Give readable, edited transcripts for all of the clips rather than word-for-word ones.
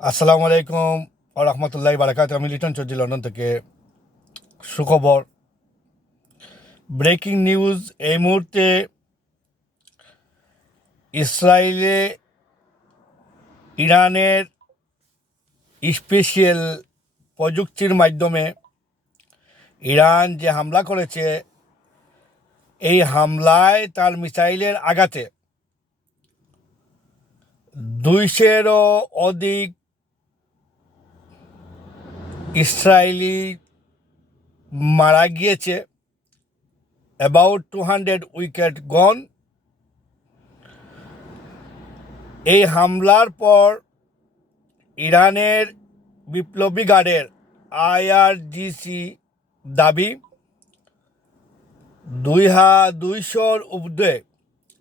আসসালামু আলাইকুম ও রহমতুল্লাহি বারাকাত। আমি লিটন চৌধুরী লন্ডন থেকে। সুখবর, ব্রেকিং নিউজ। এই মুহূর্তে ইসরায়েলে ইরানের স্পেশাল প্রযুক্তির মাধ্যমে ইরান যে হামলা করেছে, এই হামলায় তার মিসাইলের আঘাতে 200-এরও অধিক ইসরায়েলি মারা গিয়েছে। অ্যাবাউট 200 উইকেট গন। এই হামলার পর ইরানের বিপ্লবী গার্ডের IRGC দাবি 200-র ঊর্ধ্বে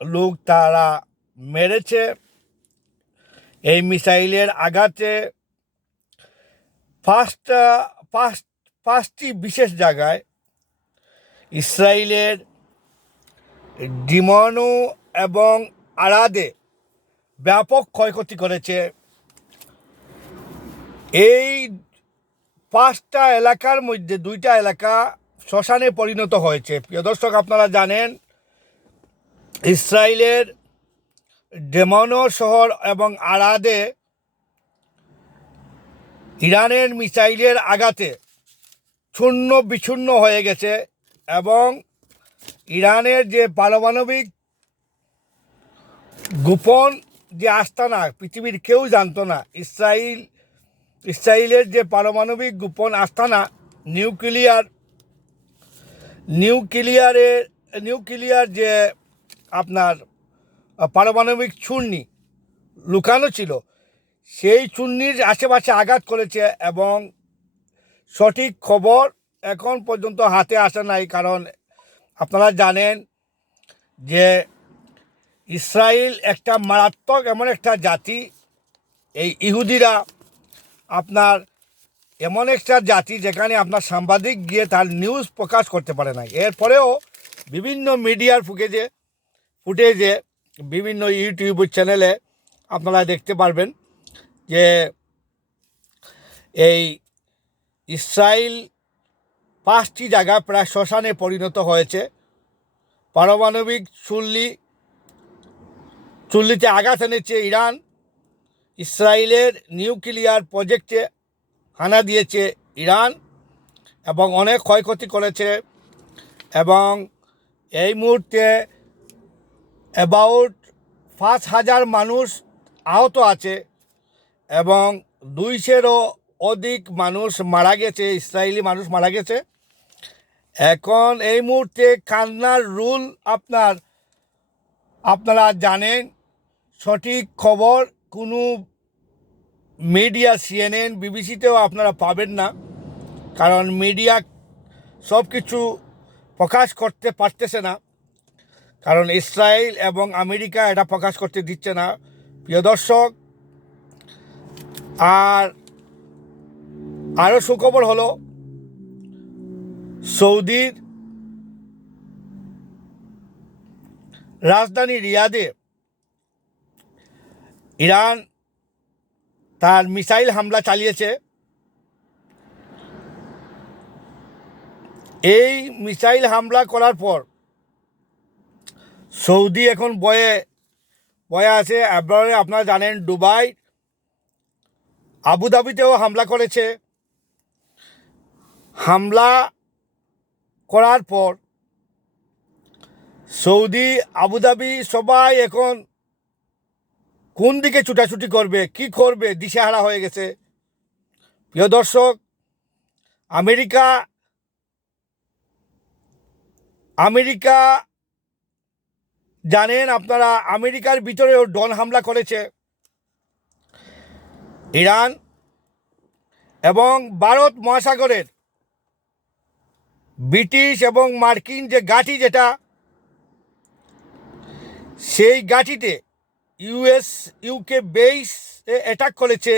লোক তারা মেরেছে। এই মিসাইলের আঘাতে পাঁচটি বিশেষ জায়গায় ইসরায়েলের ডিমনু এবং আরাদে ব্যাপক ক্ষয়ক্ষতি করেছে। এই 5টা এলাকার মধ্যে 2টা এলাকা শ্মশানে পরিণত হয়েছে। প্রিয় দর্শক, আপনারা জানেন ইসরায়েলের ডেমনো শহর এবং আরাদে ইরানের মিসাইলের আঘাতে চূর্ণ বিচূর্ণ হয়ে গেছে এবং ইরানের যে পারমাণবিক গোপন যে আস্তানা পৃথিবীর কেউ জানতো না, ইসরায়েলের যে পারমাণবিক গোপন আস্তানা নিউক্লিয়ার যে আপনার পারমাণবিক চূর্ণি লুকানো ছিল, সেই চূর্ণির আশেপাশে আঘাত করেছে এবং সঠিক খবর এখন পর্যন্ত হাতে আসে নাই। কারণ আপনারা জানেন যে ইসরায়েল একটা মারাত্মক এমন একটা জাতি, এই ইহুদিরা আপনার এমন একটা জাতি যেখানে আপনার সাংবাদিক গিয়ে তার নিউজ প্রকাশ করতে পারে না। এরপরেও বিভিন্ন মিডিয়ার ফুটেজে বিভিন্ন ইউটিউব চ্যানেলে আপনারা দেখতে পারবেন যে এই ইসরায়েল 5টি জায়গা প্রায় শ্মশানে পরিণত হয়েছে। পারমাণবিক চুল্লিতে আঘাত এনেছে ইরান। ইসরায়েলের নিউক্লিয়ার প্রজেক্টে হানা দিয়েছে ইরান এবং অনেক ক্ষয়ক্ষতি করেছে এবং এই মুহূর্তে অ্যাবাউট 5,000 মানুষ আহত আছে এবং 200-এরও অধিক মানুষ মারা গেছে, ইসরায়েলি মানুষ মারা গেছে। এখন এই মুহূর্তে কান্নার রুল আপনারা জানেন। সঠিক খবর কোনো মিডিয়া CNN বিবিসিতেও আপনারা পাবেন না, কারণ মিডিয়া সব কিছু প্রকাশ করতে পারতেছে না, কারণ ইসরায়েল এবং আমেরিকা এটা প্রকাশ করতে দিচ্ছে না। প্রিয় দর্শক, আরও সুখবর হলো সৌদির রাজধানী রিয়াদে ইরান তার মিসাইল হামলা চালিয়েছে। এই মিসাইল হামলা করার পর সৌদি এখন বয়ে আছে। আপনারা জানেন দুবাই, আবুধাবিতেও হামলা করেছে। হামলা করার পর সৌদি, আবুধাবি সবাই এখন কোন দিকে ছুটাছুটি করবে, কি করবে, দিশেহারা হয়ে গেছে। প্রিয় দর্শক, আমেরিকা জানেন আপনারা, আমেরিকার ভিতরেও ড্রোন হামলা করেছে ইরান এবং ভারত মহাসাগরের ব্রিটিশ এবং মার্কিন যে ঘাঁটি, সেই ঘাঁটিতে ইউকে বেস অ্যাটাক করেছে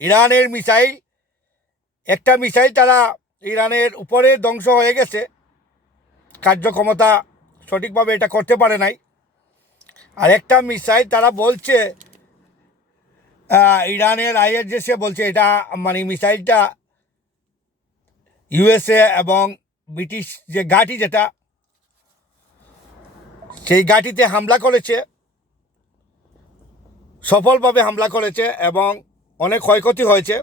ইরানের মিসাইল। একটা মিসাইল তারা ইরানের উপরে ধ্বংস হয়ে গেছে, কার্যক্ষমতা সঠিকভাবে এটা করতে পারে নাই। আর একটা মিসাইল তারা বলছে ইরানের আইএসএ বলছে এটা মানে মিসাইলটা ইউএসএ এবং ব্রিটিশ যে ঘাঁটি যেটা সেই ঘাঁটিতে হামলা করেছে, সফলভাবে হামলা করেছে এবং অনেক ক্ষয়ক্ষতি হয়েছে।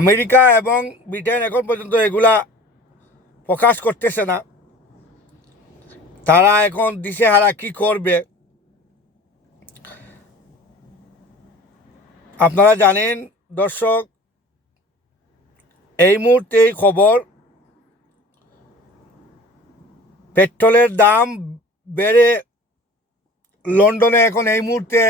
আমেরিকা এবং ব্রিটেন এখন পর্যন্ত এগুলা প্রকাশ করতেছে না। তারা এখন দিশেহারা কি করবে। আপনারা জানেন দর্শক, এই মুহূর্তে এই খবর, পেট্রোলের দাম বেড়ে লন্ডনে এখন এই মুহূর্তে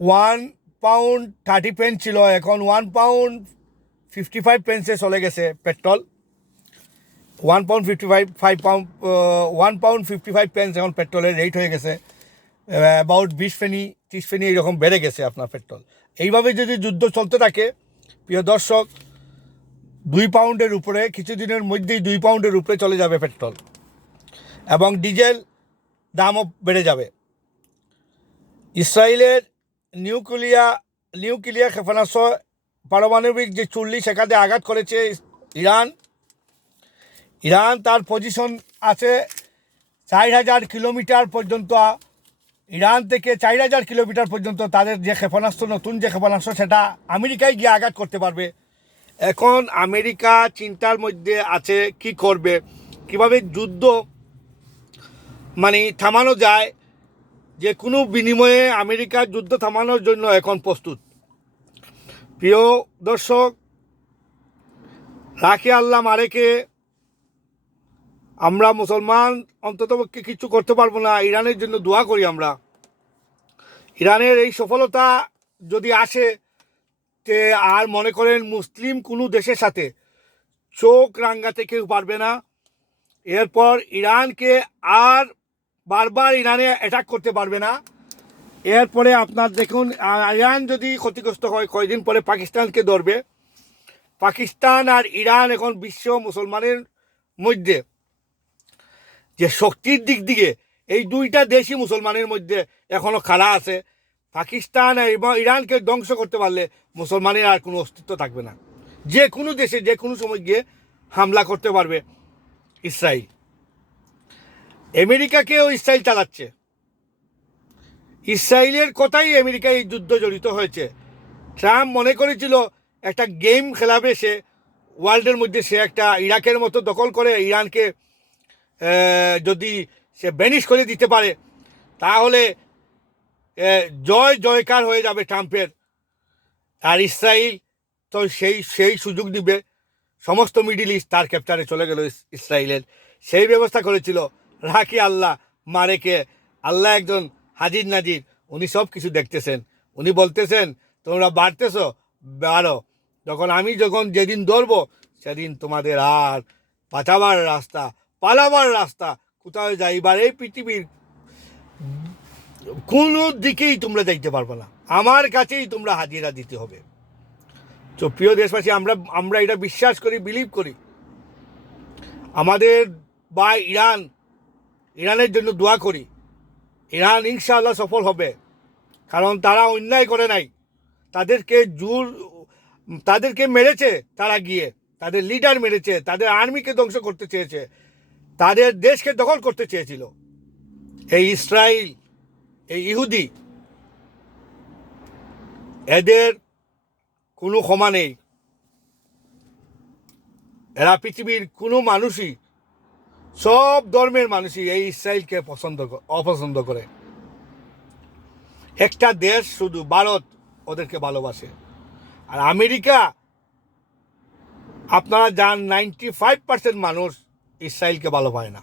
£1.30 ছিল, এখন £1.55 চলে গেছে পেট্রোল। £1.55 এখন পেট্রোলের রেট হয়ে গেছে, অ্যাবাউট 20 পেনি এইরকম বেড়ে গেছে আপনার পেট্রোল। এইভাবে যদি যুদ্ধ চলতে থাকে প্রিয় দর্শক, £2 উপরে কিছুদিনের মধ্যেই £2 উপরে চলে যাবে পেট্রোল এবং ডিজেল দামও বেড়ে যাবে। ইসরায়েলের নিউক্লিয়ার ক্ষেপণাস্ত্র পারমাণবিক যে চুল্লি সেখানে আঘাত করেছে ইরান তার পজিশন আছে 4000 কিলোমিটার পর্যন্ত। ইরান থেকে 4000 কিলোমিটার পর্যন্ত তাদের যে ক্ষেপণাস্ত্র, নতুন যে ক্ষেপণাস্ত্র, সেটা আমেরিকায় গিয়ে আঘাত করতে পারবে। এখন আমেরিকা চিন্তার মধ্যে আছে কি করবে, কিভাবে যুদ্ধ মানে থামানো যায়। যে কোনো বিনিময়ে আমেরিকার যুদ্ধ থামানোর জন্য এখন প্রস্তুত। প্রিয় দর্শক, রাখে আল্লাহ মারেকে আমরা মুসলমান অন্ততপক্ষে কিছু করতে পারবো না। ইরানের জন্য দোয়া করি আমরা। ইরানের এই সফলতা যদি আসে, তে আর মনে করেন মুসলিম কোনো দেশের সাথে চোখ রাঙ্গাতে কেউ পারবে না। এরপর ইরানকে আর বারবার ইরানে অ্যাটাক করতে পারবে না। এরপরে আপনার দেখুন, ইরান যদি ক্ষতিগ্রস্ত হয় কয়েকদিন পরে পাকিস্তানকে ধরবে। পাকিস্তান আর ইরান এখন বিশ্ব মুসলমানের মধ্যে যে শক্তির দিক দিকে এই দুইটা দেশই মুসলমানের মধ্যে এখনও খাড়া আছে। পাকিস্তান এবং ইরানকে ধ্বংস করতে পারলে মুসলমানের আর কোনো অস্তিত্ব থাকবে না। যে কোনো দেশে যে কোনো সময় গিয়ে হামলা করতে পারবে ইসরায়েল। আমেরিকাকেও ইসরায়েল চালাচ্ছে। ইসরায়েলের কথাই আমেরিকা এই যুদ্ধ জড়িত হয়েছে। ট্রাম্প মনে করেছিল একটা গেম খেলাবে সে ওয়ার্ল্ডের মধ্যে, সে একটা ইরাকের মতো দখল করে ইরানকে যদি সে ব্যানিশ করে দিতে পারে তাহলে জয়কার হয়ে যাবে ট্রাম্পের। আর ইসরায়েল তো সেই সুযোগ নিবে। সমস্ত মিডিল ইস্ট তার ক্যাপ্চারে চলে গেল ইসরায়েলের। সেই ব্যবস্থা করেছিল। রাখি আল্লাহ মারেকে। আল্লাহ একজন হাজির নাজির, উনি সব কিছু দেখতেছেন। উনি বলতেছেন তোমরা বাড়তেছো, বাড়ো। যখন যেদিন ধরবো সেদিন তোমাদের আর বাঁচাবার রাস্তা, পালাবার রাস্তা কোথাও যাইবার এই পৃথিবীর কোনো দিকেই তোমরা যাইতে পারবে না। আমার কাছেই তোমরা হাজিরা দিতে হবে। তো প্রিয় দেশবাসী, আমরা এটা বিশ্বাস করি, বিলিভ করি। আমাদের বা ইরানের জন্য দোয়া করি। ইরান ইনশাআল্লাহ সফল হবে, কারণ তারা অন্যায় করে নাই। তাদেরকে মেরেছে, তারা গিয়ে তাদের লিডার মেরেছে, তাদের আর্মিকে ধ্বংস করতে চেয়েছে, তাদের দেশকে দখল করতে চেয়েছিল। এই ইসরায়েল, এই ইহুদি, এদের কোনো ক্ষমা নেই। এরা পৃথিবীর কোনো মানুষই, সব ধর্মের মানুষই এই ইসরায়েলকে অপছন্দ করে। একটা দেশ শুধু ভারত ওদেরকে ভালোবাসে। আর আমেরিকা, আপনারা জান 95% মানুষ ইসরায়েলকে ভালো পায় না।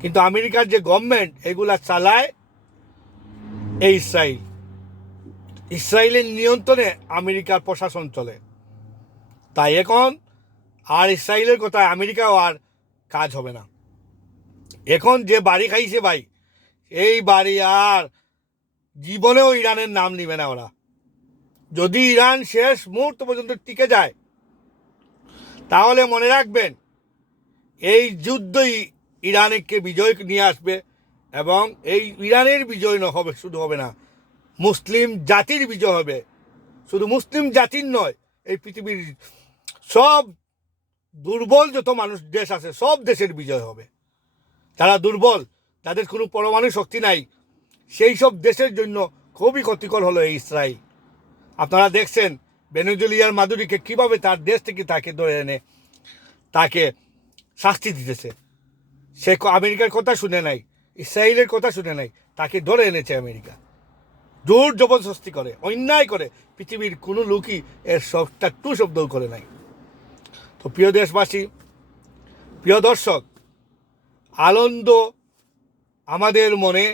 কিন্তু আমেরিকার যে গভর্নমেন্ট এগুলা চালায় এই ইসরায়েলের নিয়ন্ত্রণে আমেরিকার প্রশাসন চলে। তাই এখন আর ইসরায়েলের কথা আমেরিকাও আর কাজ হবে না। এখন যে বাড়ি খাইছে ভাই, এই বাড়ি আর জীবনেও ইরানের নাম নিবে না ওরা। যদি ইরান শেষ মুহূর্ত পর্যন্ত টিকে যায় তাহলে মনে রাখবেন এই যুদ্ধই ইরানকে বিজয় নিয়ে আসবে এবং এই ইরানের বিজয় হবে, শুধু হবে না, মুসলিম জাতির বিজয় হবে। শুধু মুসলিম জাতির নয়, এই পৃথিবীর সব দুর্বল যত মানুষ দেশ আছে সব দেশের বিজয় হবে। যারা দুর্বল, যাদের কোনো পরমাণু শক্তি নাই, সেই সব দেশের জন্য খুবই ক্ষতিকর হলো এই ইসরায়েল। আপনারা দেখছেন ভেনেজুয়েলার মাদুরিকে কিভাবে তার দেশ থেকে তাকে ধরে এনে তাকে শাস্তি দিতেছে। সে আমেরিকার কথা শুনে নাই, ইসরায়েলের কথা শুনে নাই, তাকে ধরে এনেছে আমেরিকা, জোর জবরদস্তি করে, অন্যায় করে। পৃথিবীর কোনো লোকই এর সবটা টু শব্দও করে নাই। তো প্রিয় দেশবাসী, প্রিয় দর্শক, আনন্দ আমাদের মনে,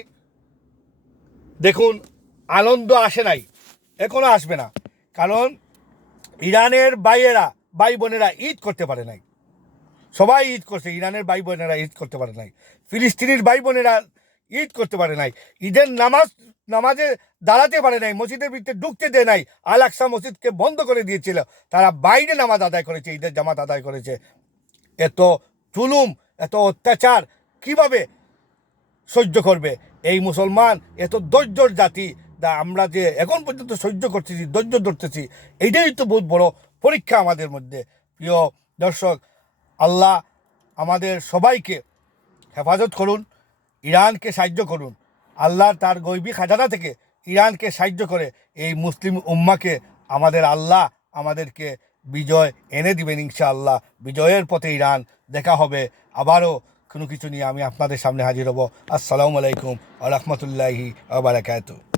দেখুন, আনন্দ আসে নাই, এখনো আসবে না। কারণ ইরানের ভাই বোনেরা ঈদ করতে পারে নাই। সবাই ঈদ করছে, ইরানের ভাই বোনেরা ঈদ করতে পারে নাই, ফিলিস্তিনির ভাই বোনেরা ঈদ করতে পারে নাই, ঈদের নামাজে দাঁড়াতে পারে নাই, মসজিদের ভিতরে ঢুকতে দেয় নাই, আল আকসা মসজিদকে বন্ধ করে দিয়েছিল, তারা বাইরে নামাজ আদায় করেছে, ঈদের জামাত আদায় করেছে। এত জুলুম, এত অত্যাচার কিভাবে সহ্য করবে এই মুসলমান? এত ধৈর্যর জাতি, আমরা যে এখন পর্যন্ত সহ্য করতেছি, ধৈর্য ধরতেছি, এইটাই তো বহুত বড় পরীক্ষা আমাদের মধ্যে। প্রিয় দর্শক, আল্লাহ আমাদের সবাইকে হেফাজত করুন, ইরানকে সাহায্য করুন। আল্লাহ তার গৈবী খাজানা থেকে ইরানকে সাহায্য করে এই মুসলিম উম্মাকে আল্লাহ আমাদেরকে বিজয় এনে দিবেন ইনশাআল্লাহ। বিজয়ের পথে ইরান। দেখা হবে আবারও কোনো কিছু নিয়ে আমি আপনাদের সামনে হাজির হব। আসসালামু আলাইকুম ওয়া রাহমাতুল্লাহি ওয়া বারাকাতুহু।